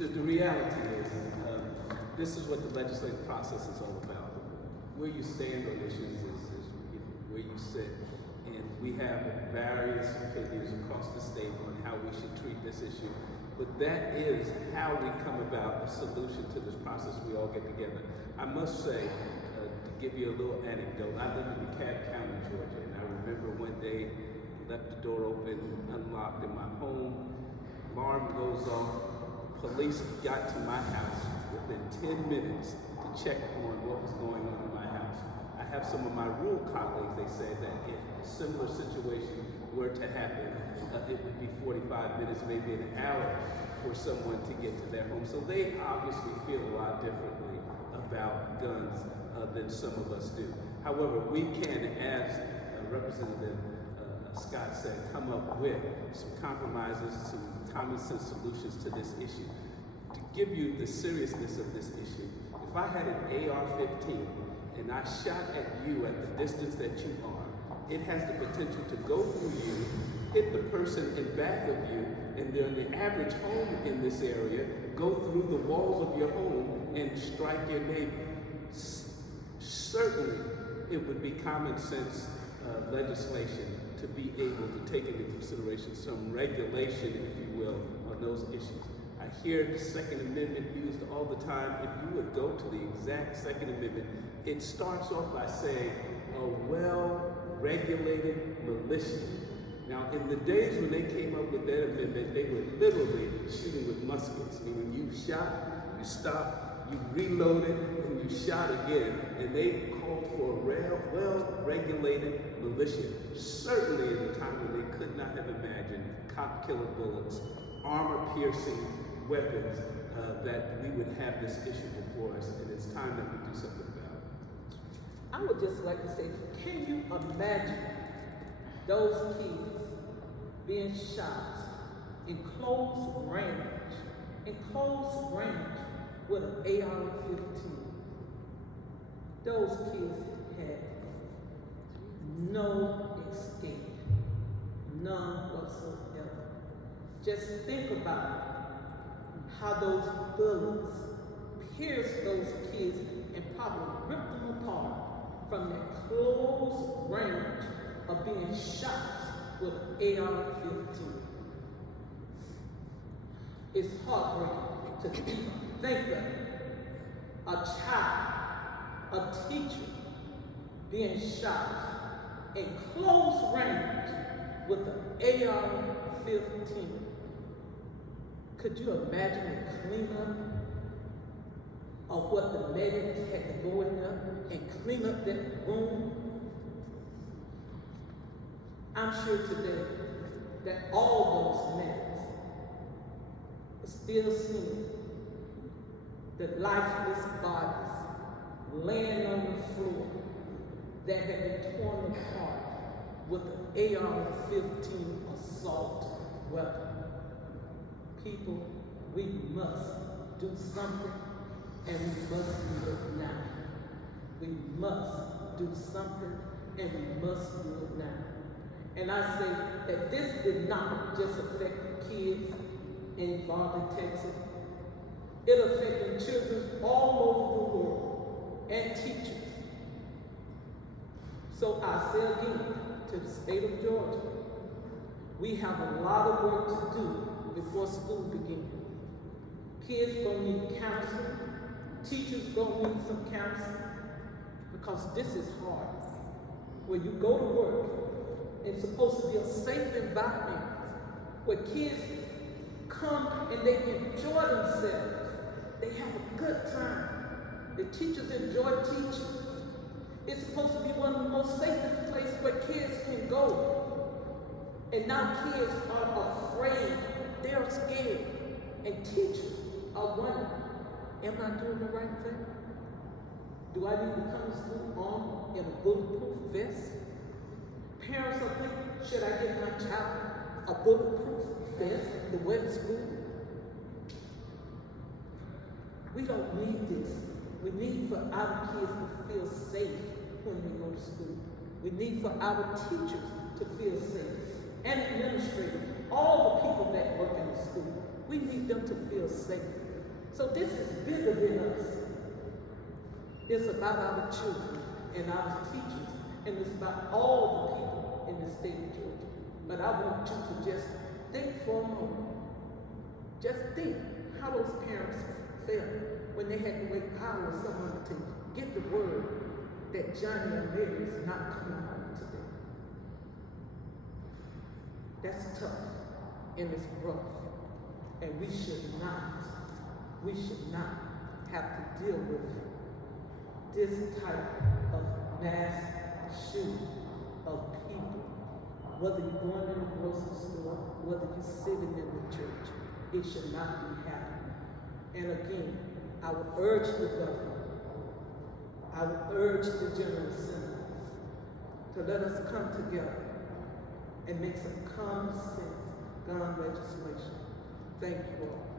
The reality is, this is what the legislative process is all about. Where you stand on issues is where you sit. And we have various opinions across the state on how we should treat this issue. But that is how we come about a solution to this process. We all get together. I must say, to give you a little anecdote, I live in DeKalb County, Georgia, and I remember one day, left the door open, unlocked in my home, alarm goes off, police got to my house within 10 minutes to check on what was going on in my house. I have some of my rural colleagues, they said that if a similar situation were to happen, it would be 45 minutes, maybe an hour for someone to get to their home. So they obviously feel a lot differently about guns than some of us do. However, we can, as Representative Scott said, come up with some compromises, some common sense solutions to this issue. To give you the seriousness of this issue, if I had an AR-15 and I shot at you at the distance that you are, it has the potential to go through you, hit the person in back of you, and then the average home in this area, go through the walls of your home and strike your neighbor. Certainly, it would be common sense legislation to be able to take into consideration some regulation, if you will, on those issues. I hear the Second Amendment used all the time. If you would go to the exact Second Amendment, it starts off by saying a well-regulated militia. Now, in the days when they came up with that amendment, they were literally shooting with muskets. I mean, when you shot, you stopped, you reloaded, and you shot again. And they called for a well-regulated militia. Certainly in a time when they could not have imagined cop-killer bullets, armor-piercing weapons, that we would have this issue before us, and it's time that we do something about it. I would just like to say, can you imagine those kids being shot in close range with an AR-15? Those kids had no escape, none whatsoever. Just think about how those bullets pierced those kids and probably ripped them apart from that close range of being shot with an AR-15. It's heartbreaking to even think of a child, a teacher, being shot in close range with an AR-15. Could you imagine the cleanup of what the medics had to go in there and clean up that room? I'm sure today that all those medics are still seeing the lifeless bodies laying on the floor that had been torn apart with an AR-15 assault weapon. People, we must do something, and we must do it now. We must do something, and we must do it now. And I say that this did not just affect the kids involved in Texas. It affected children all over the world and teachers. So I say again to the state of Georgia, we have a lot of work to do before school begins. Kids gonna need counseling. Teachers gonna need some counseling, because this is hard. When you go to work, it's supposed to be a safe environment where kids come and they enjoy themselves. They have a good time. The teachers enjoy teaching. It's supposed to be one of the most safest places where kids can go. And now kids are afraid. They're scared. And teachers are wondering, am I doing the right thing? Do I need to come to school armed in a bulletproof vest? Parents are thinking, should I get my child a bulletproof vest to wear to school? We don't need this. We need for our kids to feel safe when they go to school. We need for our teachers to feel safe, and administrators, all the people that work in the school. We need them to feel safe. So this is bigger than us. It's about our children and our teachers, and it's about all the people in the state of Georgia. But I want you to just think for a moment. Just think how those parents felt when they had to wait hours someone to get the word that Johnny and Mary is not coming home today. That's tough and it's rough. And we should not have to deal with this type of mass shooting of people. Whether you're going in the grocery store, whether you're sitting in the church, it should not be happening. And again, I would urge the governor, I would urge the General Assembly to let us come together and make some common sense gun legislation. Thank you all.